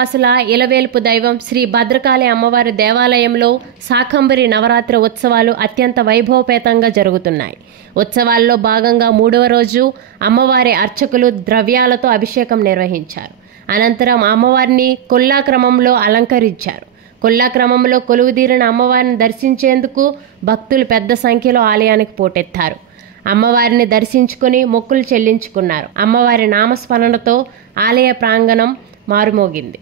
వాసుల ఇలవేల్పు దైవం శ్రీ భద్రకాళి అమ్మవారి దేవాలయంలో శాకంబరి నవరాత్రి ఉత్సవాలు అత్యంత వైభవపేతంగా జరుగుతున్నాయి. ఉత్సవాల్లో భాగంగా 3వ రోజు అమ్మవారి అర్చకులు ద్రవ్యాలతో అభిషేకం నిర్వహించారు. అనంతరం అమ్మవారిని కొల్లా క్రమంలో అలంకరించారు. కొల్లా క్రమంలో కొలువుదీరిన అమ్మవారిని దర్శించేందుకు భక్తులు పెద్ద సంఖ్యలో ఆలయానికి పోటెత్తారు. అమ్మవారిని దర్శించుకుని మొక్కులు చెల్లించుకున్నారు. అమ్మవారి నామస్మరణతో ఆలయ ప్రాంగణం మారుమోగింది.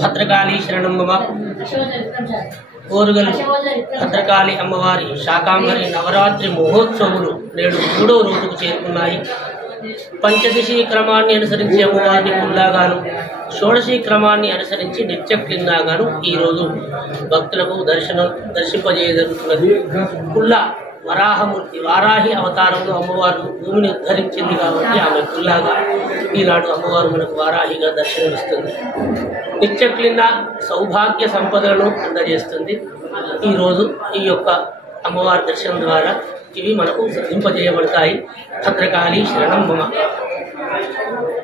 భద్రకాళి శరణం మమ. ఓరుగల్ భద్రకాళి అమ్మవారి శాకాంబరి నవరాత్రి మహోత్సవాలు నేడు 3వ రోజుకు చేరుకున్నాయి. పంచదశి క్రమాన్ని అనుసరించి అమ్మవారిని కుల్లాగాను, షోడశి క్రమాన్ని అనుసరించి నిత్యక్లింగాను ఈరోజు భక్తులకు దర్శింపజేయజరుగుతున్నది. కుల్లా వరాహమూర్తి, వారాహి అవతారంలో అమ్మవారు భూమిని ఉద్ధరించింది కాబట్టి ఆమె కుల్లాగా ఈనాడు అమ్మవారు మనకు వారాహిగా దర్శనమిస్తుంది. నిత్యక్లింగ సౌభాగ్య సంపదలను అందజేస్తుంది. ఈరోజు ఈ యొక్క అమ్మవారి దర్శనం ద్వారా ఇవి మనకు సిద్ధింపజేయబడతాయి. భద్రకాళి శరణం మమ.